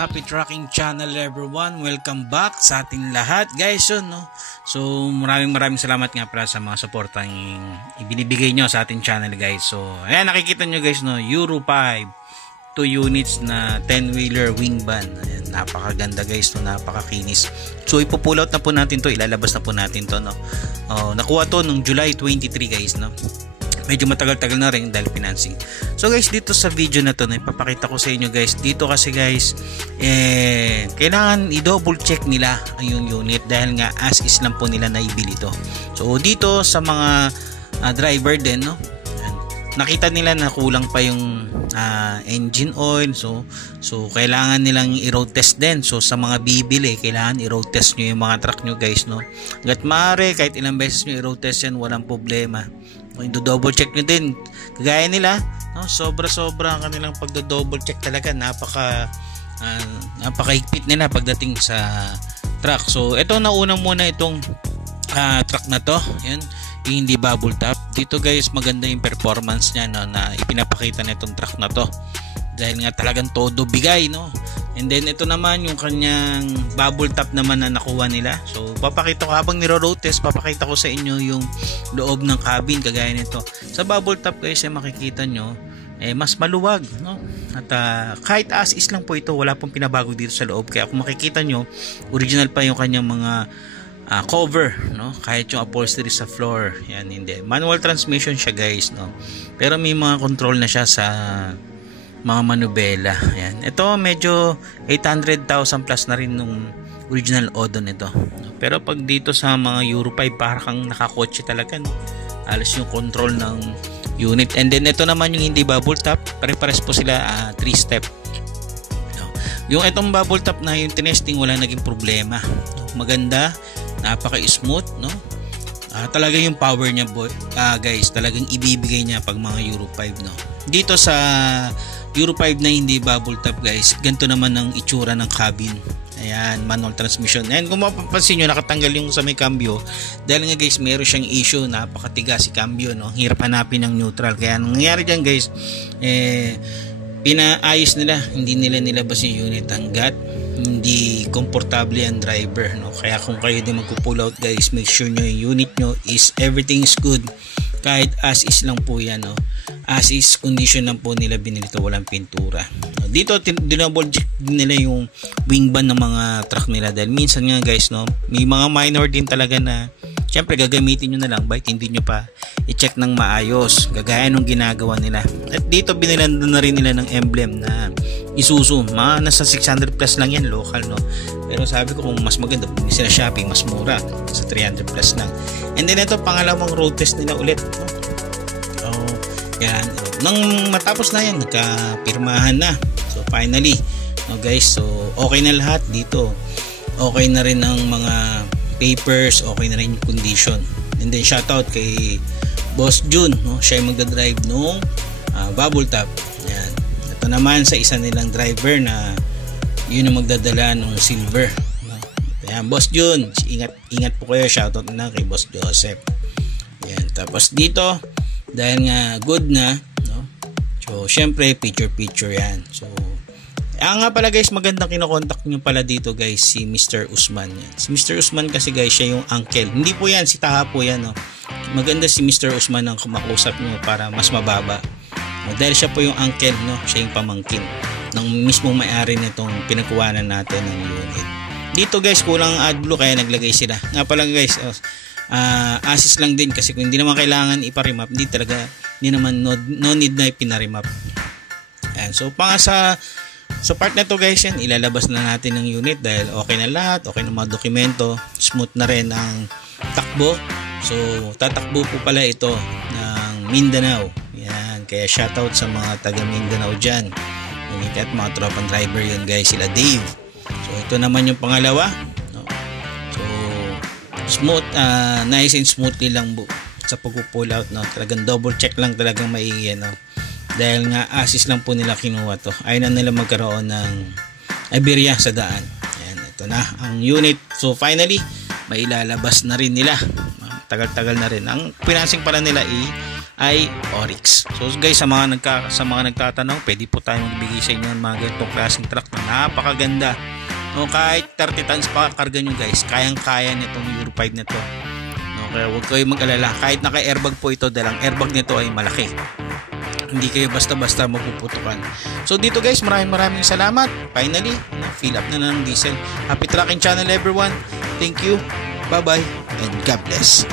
Happy Trucking Channel everyone. Welcome back sa ating lahat guys. So maraming salamat nga pala sa mga suportang ibinibigay nyo sa ating channel guys. So ayan, nakikita nyo guys, Euro 5 2 units na 10-wheeler wing van. Ayan, napakaganda guys, napakakinis. So ipo-pull out na po natin to, ilalabas na po natin to, nakuha to nung July 23 guys, medyo matagal-tagal na rin dahil financing. So guys, dito sa video na to, ipapakita ko sa inyo guys, dito kasi guys, kailangan i-double check nila yung unit dahil nga as is lang po nila naibili to. So dito sa mga driver din, nakita nila na kulang pa yung engine oil. So kailangan nilang i-road test din. So sa mga bibili, kailangan i-road test nyo yung mga truck nyo guys, hanggat maaari, kahit ilang beses nyo i-road test yan, walang problema. Do-double check nyo din kagaya nila, sobra-sobra ang kanilang pagdo-double check talaga. Napakahigpit nila pagdating sa truck. So ito, nauna muna itong truck na to, yun, yung hindi bubble top. Dito guys, maganda yung performance niya, na ipinapakita na itong truck na to dahil nga talagang todo bigay, and then ito naman yung kanyang bubble top naman na nakuha nila. So papakita ko habang niro-road test, papakita ko sa inyo yung loob ng cabin kagaya nito. Sa bubble top guys, makikita nyo mas maluwag, at kahit as is lang po ito, wala pong pinabago dito sa loob. Kaya kung makikita nyo, original pa yung kanyang mga cover, kahit yung upholstery sa floor, yan, hindi. Manual transmission siya guys, pero may mga control na siya sa mga manubela. Yan. Ito medyo 800,000 plus na rin nung original Odo nito. Pero pag dito sa mga Euro 5, parang nakakotse talaga, alas yung control ng unit. And then ito naman yung hindi bubble top, pare-pares po sila 3-step. Yung itong bubble top na yung tinesting, wala naging problema. Maganda, napaka-smooth, talaga yung power niya guys, talagang ibibigay niya pag mga Euro 5, Dito sa Euro 5 na hindi bubble top guys, ganito naman ang itsura ng cabin. Ayan, manual transmission. Ayan, kung mapapansin nyo, nakatanggal yung sa may cambio dahil nga guys, meron siyang issue, napakatigas si cambio, hirap hanapin ng neutral. Kaya nangyayari dyan guys, pinaayos nila, hindi nila nilabas yung unit hanggat hindi komportable ang driver, Kaya kung kayo din magpo-pull out guys, make sure nyo yung unit nyo is everything is good, kahit as is lang po yan, as is condition lang po nila binili to, walang pintura. Dito dinouble check nila yung wing van ng mga truck nila dahil minsan nga guys, may mga minor din talaga na syempre gagamitin nyo na lang, bakit hindi nyo pa i-check ng maayos gagaya nung ginagawa nila. At dito binilan na rin nila ng emblem na Isuzu, mga nasa 600 plus lang yan local, pero sabi ko kung mas maganda pag sila shopping, mas mura sa 300 plus lang. And then ito, pangalawang road test nila ulit, yan. Nang matapos na yan, nagkapirmahan na. So finally, guys, so okay na lahat dito, okay na rin ang mga papers, okay na rin yung condition. And then shoutout kay Boss June, siya yung magdadrive nung bubble top. Yan. Ito naman sa isa nilang driver na yun ang magdadala nung silver. Yan, Boss June, ingat po kayo. Shoutout na kay Boss Joseph. Yan. Tapos dito, dahil nga good na, so syempre picture yan. So nga pala guys, magandang kinokontak nyo pala dito guys si Mr. Usman. Yan. Si Mr. Usman kasi guys, siya yung uncle. Hindi po yan, si Taha po yan. Maganda si Mr. Usman ang kumakusap nyo para mas mababa. Dahil siya po yung uncle, siya yung pamangkin ng mismong may-ari nitong pinagkuhanan natin ng unit. Dito guys, kulang AdBlue kaya naglagay sila. Nga pala guys, assist lang din kasi kung hindi naman kailangan ipa-remap, hindi naman no need na ipina-remap. Ayan, so sa part na to guys, yan ilalabas na natin ng unit dahil okay na lahat, okay na mga dokumento, smooth na rin ang takbo. So tatakbo po pala ito ng Mindanao. Yan, kaya shoutout sa mga taga Mindanao dyan, at mga tropang driver yun guys, sila Dave. So ito naman yung pangalawa, so smooth, nice and smoothly lang sa pag-pull out, talagang double check lang talagang maigi, dahil nga assist lang po nila kinuha to, ayaw na nila magkaroon ng aberya sa daan. Ayan, ito na ang unit. So finally, mailalabas na rin nila, tagal-tagal na rin ang financing pala nila ay Oryx. So guys, sa mga nagtatanong, pwede po tayong magbigay sa inyo ng mga ganitong klaseng truck na napakaganda. No, kahit 30 tons pa karga nyo guys, kayang-kaya nitong Euro 5 nito. No, kaya huwag kayong mag-alala. Kahit naka-airbag po ito, dalang airbag nito ay malaki. Hindi kayo basta-basta mapuputukan. So dito guys, maraming salamat. Finally, fill up na ng diesel. Happy trucking channel everyone. Thank you. Bye-bye and God bless.